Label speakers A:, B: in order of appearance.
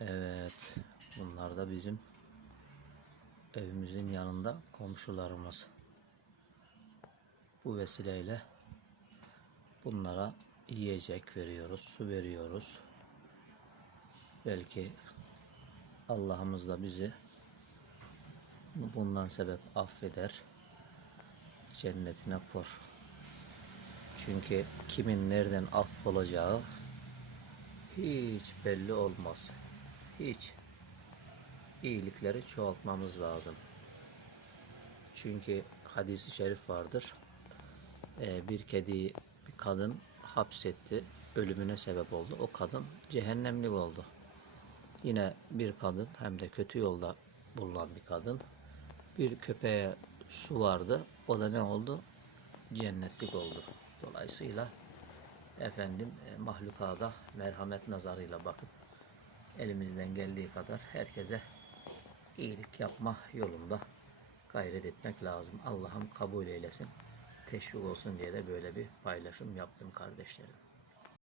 A: Evet. Bunlar da bizim evimizin yanında komşularımız. Bu vesileyle bunlara yiyecek veriyoruz, su veriyoruz. Belki Allah'ımız da bizi bundan sebep affeder. Cennetine kor. Çünkü kimin nereden affolacağı hiç belli olmaz. Hiç. İyilikleri çoğaltmamız lazım. Çünkü hadisi şerif vardır. Ee, bir kediyi bir kadın hapsetti. Ölümüne sebep oldu. O kadın cehennemlik oldu. Yine bir kadın hem de kötü yolda bulunan bir kadın. Bir köpeğe su vardı. O da ne oldu? Cennetlik oldu. Dolayısıyla efendim e, mahlukada merhamet nazarıyla bakıp elimizden geldiği kadar herkese iyilik yapma yolunda gayret etmek lazım. Allah'ım kabul eylesin. Teşvik olsun diye de böyle bir paylaşım yaptım kardeşlerim.